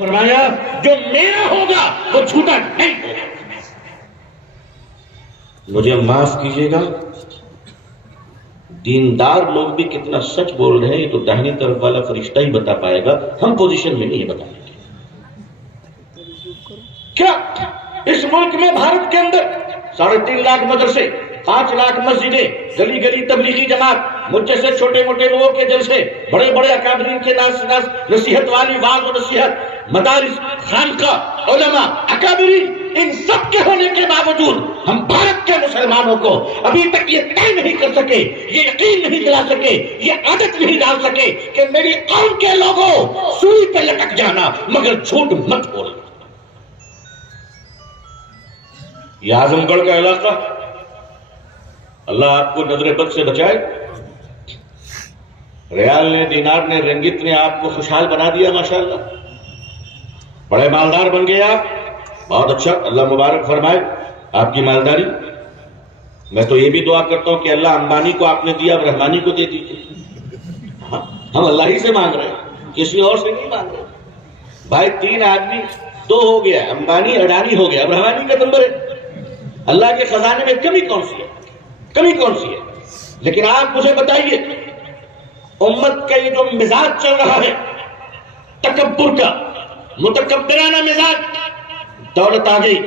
فرمایا جو میرا ہوگا وہ جھوٹا نہیں ہوگا. مجھے معاف کیجیے گا، دیندار لوگ بھی کتنا سچ بول رہے ہیں یہ تو داہنی طرف والا فرشتہ ہی بتا پائے گا، ہم پوزیشن میں نہیں بتانے کے. کیا اس ملک میں بھارت کے اندر 3.5 لاکھ مدرسے، 5 لاکھ مسجدیں، گلی گلی تبلیغی جماعت، مجھ جیسے چھوٹے موٹے لوگوں کے جلسے، بڑے بڑے اکابرین کے نصیحت والی واعظ و نصیحت، مدارس، خانقاہ، علماء، اکابرین، ان سب کے ہونے کے باوجود ہم بھارت کے مسلمانوں کو ابھی تک یہ طے نہیں کر سکے، یہ یقین نہیں دلا سکے، یہ عادت نہیں ڈال سکے کہ میری قوم کے لوگوں سوئی پہ لٹک جانا مگر جھوٹ مت بولنا. یہ اعظم گڑھ کا علاقہ، اللہ آپ کو نظر بد سے بچائے. ریال نے، دینار نے، رنگت نے آپ کو خوشحال بنا دیا، ماشاءاللہ بڑے مالدار بن گئے آپ. بہت اچھا، اللہ مبارک فرمائے آپ کی مالداری. میں تو یہ بھی دعا کرتا ہوں کہ اللہ امبانی کو آپ نے دیا اب رحمانی کو دے دیجیے. ہم اللہ ہی سے مانگ رہے ہیں، کسی اور سے نہیں مانگ رہے. بھائی 3 آدمی 2 ہو گیا، امبانی اڈانی ہو گیا، اب رحمانی کا نمبر ہے. اللہ کے خزانے میں کمی کون سی ہے؟ کمی کون سی ہے؟ لیکن آپ مجھے بتائیے، امت کا یہ جو مزاج چل رہا ہے تکبر کا، متکبرانہ مزاج، دولت آ گئی.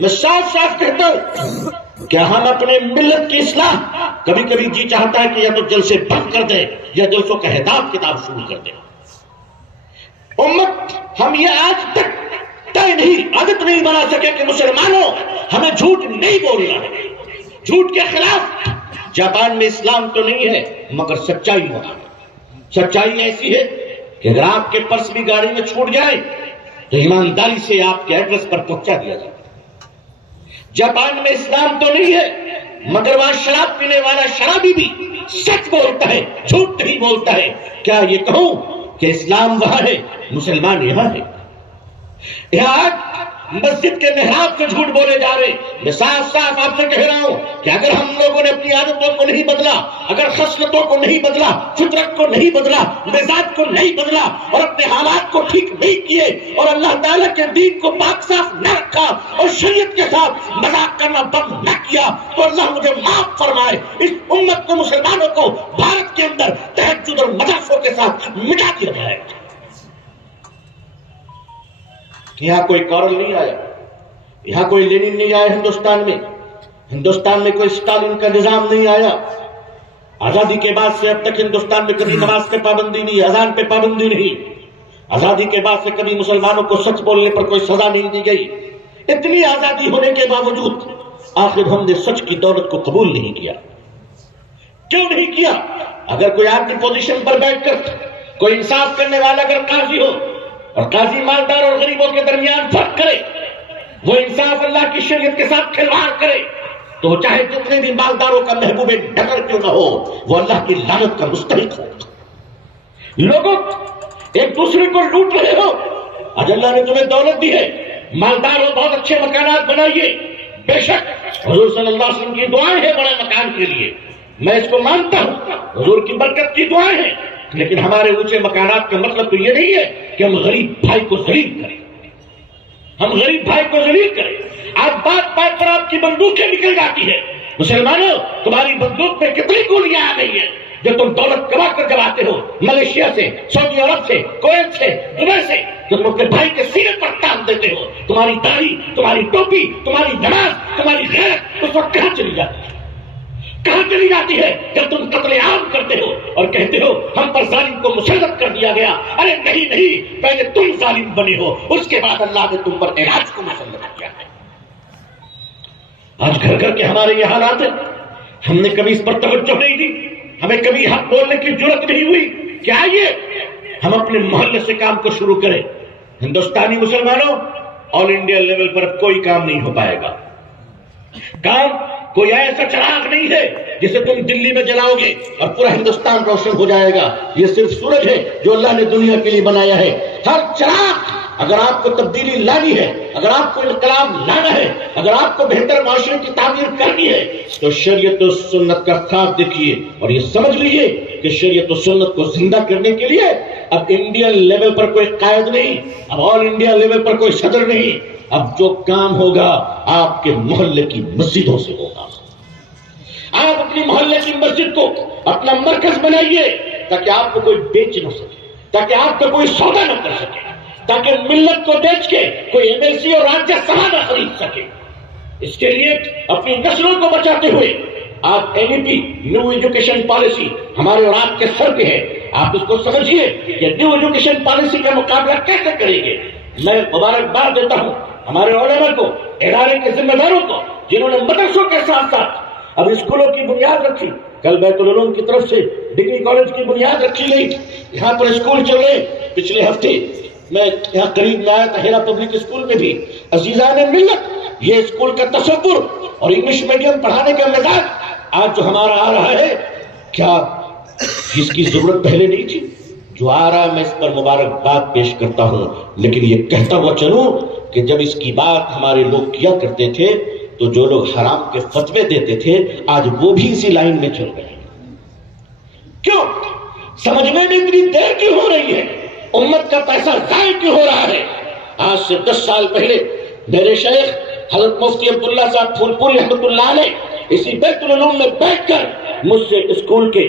میں صاف صاف کہتا ہوں کہ ہم اپنے ملت کی اصلاح، کبھی کبھی جی چاہتا ہے کہ یا تو جلسے بند کر دیں یا جلسوں کا حساب کتاب شروع کر دیں. امت ہم یہ آج تک طے نہیں، عادت نہیں بنا سکے کہ مسلمانوں ہمیں جھوٹ نہیں بولنا ہے، جھوٹ کے خلاف. جاپان میں اسلام تو نہیں ہے مگر سچائی وہاں ہے. سچائی ایسی ہے کہ اگر آپ کے پرس بھی گاڑی میں چھوٹ جائے تو ایمانداری سے آپ کے ایڈریس پر پہنچا دیا جائے. جاپان میں اسلام تو نہیں ہے مگر وہاں شراب پینے والا شرابی بھی سچ بولتا ہے، جھوٹ نہیں بولتا ہے. کیا یہ کہوں کہ اسلام وہاں ہے، مسلمان یہاں ہے؟ یہاں مسجد کے محراب سے جھوٹ بولے جا رہے. میں صاف صاف آپ سے کہہ رہا ہوں کہ اگر ہم لوگوں نے اپنی عادتوں کو نہیں بدلا، اگر خصلتوں کو نہیں بدلا، فطرت کو نہیں بدلا، مزاج کو نہیں بدلا اور اپنے حالات کو ٹھیک نہیں کیے اور اللہ تعالیٰ کے دین کو پاک صاف نہ رکھا اور شریعت کے ساتھ مذاق کرنا بند نہ کیا تو اللہ مجھے معاف فرمائے، اس امت کو، مسلمانوں کو بھارت کے اندر تہجد اور مدرسوں کے ساتھ مٹا دیا جائے. یہاں کوئی کارل نہیں آیا، یہاں کوئی لینن نہیں آیا. ہندوستان میں کوئی اسٹالن کا نظام نہیں آیا. آزادی کے بعد سے اب تک ہندوستان میں کبھی نماز پہ پابندی نہیں، اذان پہ پابندی نہیں. آزادی کے بعد سے کبھی مسلمانوں کو سچ بولنے پر کوئی سزا نہیں دی گئی. اتنی آزادی ہونے کے باوجود آخر ہم نے سچ کی دولت کو قبول نہیں کیا. کیوں نہیں کیا؟ اگر کوئی آپ کی پوزیشن پر بیٹھ کر کوئی انصاف کرنے والا اگر قاضی ہو اور قاضی مالدار اور غریبوں کے درمیان فرق کرے، وہ انصاف اللہ کی شریعت کے ساتھ کھلواڑ کرے، تو چاہے جتنے بھی مالداروں کا محبوب نگر کیوں نہ ہو، وہ اللہ کی لعنت کا مستحق ہو. لوگوں ایک دوسرے کو لوٹ رہے ہو. آج اللہ نے تمہیں دولت دی ہے، مالدار ہو، بہت اچھے مکانات بنائیے. بے شک حضور صلی اللہ علیہ وسلم کی دعائیں ہیں بڑے مکان کے لیے، میں اس کو مانتا ہوں، حضور کی برکت کی دعائیں ہیں. لیکن ہمارے اونچے مکانات کا مطلب تو یہ نہیں ہے کہ ہم غریب بھائی کو ذلیل کریں. ہم غریب بھائی کو ذلیل کریں. آج بات بات پر آپ کی بندوقیں نکل جاتی ہے. مسلمانوں، تمہاری بندوق میں کتنی گولیاں آ گئی ہیں جو تم دولت کما کر جلاتے ہو، ملیشیا سے، سعودی عرب سے، کویت سے، دبئی سے، جو تم اپنے بھائی کے سینے پر ٹانگ دیتے ہو. تمہاری داڑھی، تمہاری ٹوپی، تمہاری نماز، تمہاری غیرت اس وقت کہاں چلی جاتی ہے؟ کہاں چلی جاتی ہے جب تم قتل عام کرتے ہو اور کہتے ہو ہم پر ظالم کو مسلط کر دیا گیا؟ ارے نہیں نہیں، پہلے تم ظالم بنے ہو، اس کے بعد اللہ نے تم پر علاج کو مسلط کیا ہے. آج گھر گھر کے ہمارے یہ حالات ہیں. ہم نے کبھی اس پر توجہ نہیں دی، ہمیں کبھی حق بولنے کی جرت نہیں ہوئی کہ آئیے ہم اپنے محلے سے کام کو شروع کریں. ہندوستانی مسلمانوں، آل انڈیا لیول پر کوئی کام نہیں ہو پائے گا. کام کوئی ایسا چراغ نہیں ہے جسے تم دلی میں جلاؤ گے اور پورا ہندوستان روشن ہو جائے گا. یہ صرف سورج ہے جو اللہ نے دنیا کے لیے بنایا ہے. ہر چراغ اگر آپ کو تبدیلی لانی ہے، اگر آپ کو انقلاب لانا ہے، اگر آپ کو بہتر معاشرے کی تعمیر کرنی ہے تو شریعت و سنت کا خواب دیکھیے اور یہ سمجھ لیجیے کہ شریعت و سنت کو زندہ کرنے کے لیے اب انڈین لیول پر کوئی قائد نہیں، اب آل انڈیا لیول پر کوئی صدر نہیں، اب جو کام ہوگا آپ کے محلے کی مسجدوں سے ہوگا۔ آپ اپنی محلے کی مسجد کو اپنا مرکز بنائیے تاکہ آپ کو کوئی بیچ نہ سکے، تاکہ آپ کا کوئی سودا نہ کر سکے، تاکہ ملت کو بیچ کے کوئی ایم ایل سی اور راجیہ سبھا نہ خرید سکے۔ اس کے لیے اپنی نسلوں کو بچاتے ہوئے آپ این ای پی نیو ایجوکیشن پالیسی ہمارے اور آپ کے سر پہ ہے، آپ اس کو سمجھیے کہ نیو ایجوکیشن پالیسی کا مقابلہ کیسے کریں گے۔ میں مبارکباد دیتا ہوں ہمارے علماء کو، ادارے کے ذمہ داروں کو، جنہوں نے مدرسوں کے ساتھ ساتھ اب اسکولوں کی بنیاد رکھی۔ کل بیت العلوم کی طرف سے ڈگری کالج کی بنیاد رکھی گئی، یہاں پر اسکول چل رہے۔ پچھلے ہفتے میں یہاں قریب میں آیا تھا ہیرا پبلک اسکول میں بھی۔ عزیزان ملت، یہ اسکول کا تصور اور انگلش میڈیم پڑھانے کا مزاج آج جو ہمارا آ رہا ہے، کیا اس کی ضرورت پہلے نہیں تھی؟ جو آ رہا میں اس پر مبارکباد پیش کرتا ہوں، لیکن یہ کہتا ہوا چلوں کہ جب اس کی بات ہمارے لوگ کیا کرتے تھے تو جو لوگ حرام کے فتوے دیتے تھے آج وہ بھی اسی لائن میں چل رہے ہیں۔ کیوں؟ سمجھنے میں اتنی دیر کیوں ہو رہی ہے؟ امت کا پیسہ ضائع کیوں ہو رہا ہے؟ آج سے 10 سال پہلے میرے شیخ حضرت مفتی عبداللہ صاحب پھول پوری رحمۃ اللہ علیہ اسی بیت العلوم میں بیٹھ کر مجھ سے اسکول کے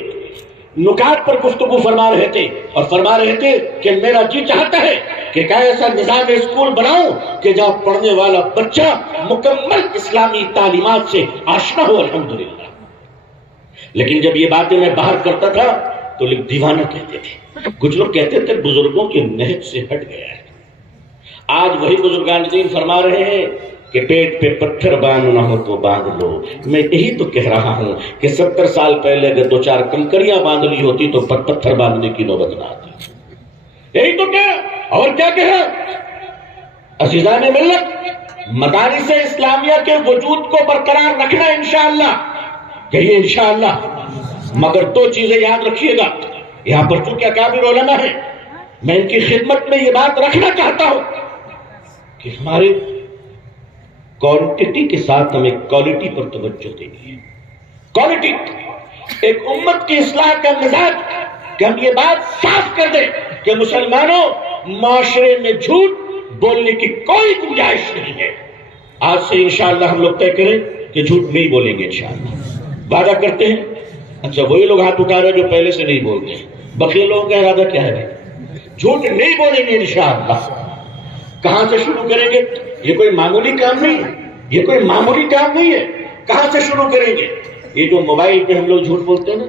نکات پر گفتگو فرما رہے تھے اور فرما رہے تھے کہ میرا جی چاہتا ہے کہ کیا ایسا نظام اسکول بناؤں کہ جہاں پڑھنے والا بچہ مکمل اسلامی تعلیمات سے آشنا ہو۔ الحمدللہ۔ لیکن جب یہ باتیں میں باہر کرتا تھا تو لوگ دیوانہ کہتے تھے، کچھ لوگ کہتے تھے بزرگوں کے نہج سے ہٹ گیا ہے۔ آج وہی بزرگان دین فرما رہے ہیں کہ پیٹ پہ پتھر باندھنا ہو تو باندھ لو۔ میں یہی تو کہہ رہا ہوں کہ 70 سال پہلے اگر 2-4 کنکریاں باندھ لی ہوتی تو پتھر باندھنے کی نوبت نہ آتی۔ یہی تو کیا اور کیا کہا؟ عزیزان ملت، مدارس اسلامیہ کے وجود کو برقرار رکھنا انشاءاللہ، کہیے انشاءاللہ۔ مگر 2 چیزیں یاد رکھیے گا، یہاں پر چونکہ اکابر علماء ہیں، میں ان کی خدمت میں یہ بات رکھنا چاہتا ہوں کہ ہمارے کوانٹٹی کے ساتھ ہمیں کوالٹی پر توجہ دینی ہے۔ کوالٹی ایک امت کی اصلاح کا مزاج کہ ہم یہ بات صاف کر دیں کہ مسلمانوں، معاشرے میں جھوٹ بولنے کی کوئی گنجائش نہیں ہے۔ آج سے انشاءاللہ ہم لوگ طے کریں کہ جھوٹ نہیں بولیں گے انشاءاللہ، وعدہ کرتے ہیں۔ اچھا وہی لوگ ہاتھ اٹھا رہے جو پہلے سے نہیں بولتے ہیں، بقیہ لوگوں کا ارادہ کیا ہے؟ جھوٹ نہیں بولیں گے انشاءاللہ۔ کہاں سے شروع کریں گے؟ یہ کوئی معمولی کام نہیں ہے، یہ کوئی معمولی کام نہیں ہے۔ کہاں سے شروع کریں گے؟ یہ جو موبائل پہ ہم لوگ جھوٹ بولتے ہیں نا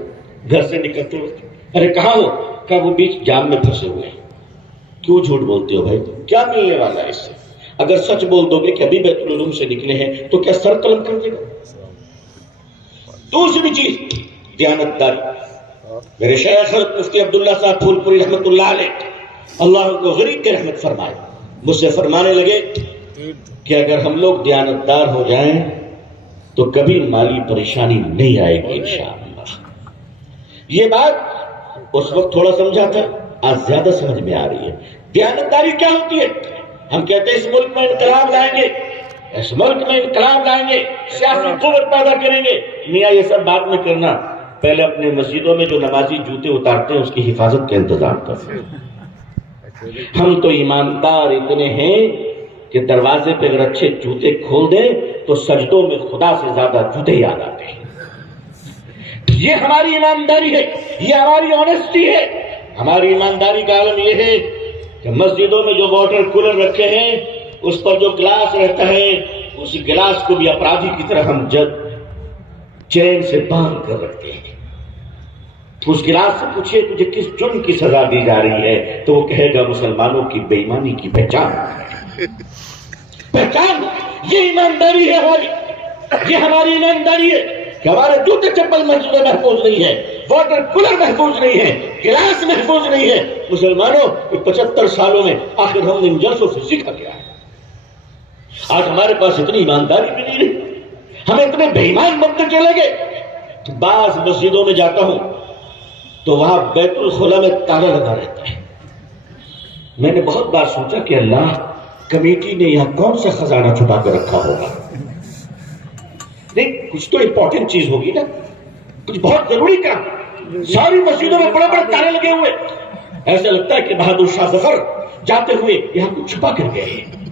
گھر سے نکلتے ہوئے، ارے کہاں ہو؟ کہ وہ بیچ جام میں پھنسے ہوئے ہیں۔ کیوں جھوٹ بولتے ہو بھائی؟ کیا ملنے والا ہے اس سے؟ اگر سچ بول دو گے کہ ابھی بیت العلوم سے نکلے ہیں تو کیا سر قلم کر دے گا؟ دوسری چیز دیانتداری۔ میرے شیخ حضرت مفتی عبداللہ صاحب پھول پوری رحمۃ اللہ علیہ، اللہ ان کو غریب کی رحمت فرمائے، مجھ سے فرمانے لگے کہ اگر ہم لوگ دیانتدار ہو جائیں تو کبھی مالی پریشانی نہیں آئے گی انشاءاللہ۔ یہ بات اس وقت تھوڑا سمجھا تھا، آج زیادہ سمجھ میں آ رہی ہے۔ دیانتداری کیا ہوتی ہے؟ ہم کہتے ہیں اس ملک میں انقلاب لائیں گے، اس ملک میں انقلاب لائیں گے، سیاسی قوت پیدا کریں گے۔ میاں یہ سب بعد میں کرنا، پہلے اپنے مسجدوں میں جو نمازی جوتے اتارتے ہیں اس کی حفاظت کا انتظام کریں۔ ہم تو ایماندار اتنے ہیں کہ دروازے پہ اگر اچھے جوتے کھول دیں تو سجدوں میں خدا سے زیادہ جوتے یاد آتے ہیں۔ یہ ہماری ایمانداری ہے، یہ ہماری آنیسٹی ہے۔ ہماری ایمانداری کا عالم یہ ہے کہ مسجدوں میں جو واٹر کولر رکھے ہیں اس پر جو گلاس رہتا ہے اس گلاس کو بھی اپرادھی کی طرح ہم چین سے باندھ کر رکھتے ہیں۔ اس گلاس سے پوچھئے تجھے کس جرم کی سزا دی جا رہی ہے تو وہ کہے گا مسلمانوں کی بے ایمانی کی پہچان۔ پہچان، یہ ایمانداری ہے ہماری، یہ ہماری ایمانداری ہے کہ ہمارے جوتے چپل مسجدیں محفوظ نہیں ہے، واٹر کولر محفوظ نہیں ہے، گلاس محفوظ نہیں ہے۔ مسلمانوں 75 سالوں میں آخر ہم نے ان جلسوں سے سیکھا کیا ہے؟ آج ہمارے پاس اتنی ایمانداری بھی نہیں رہی، ہم اتنے بے ایمان بنتے چلے گئے۔ بعض مسجدوں میں جاتا ہوں تو وہاں بیت الخلا میں تالا لگا رہتا ہے، میں نے بہت بار سوچا کہ اللہ کمیٹی نے یہاں کون سا خزانہ چھپا کر رکھا ہوگا. نہیں, کچھ تو امپورٹنٹ چیز ہوگی نا, کچھ بہت ضروری کام. ساری مسجدوں میں بڑے بڑے تالے لگے ہوئے, ایسا لگتا ہے کہ بہادر شاہ ظفر جاتے ہوئے یہاں کچھ چھپا کر گئے ہیں.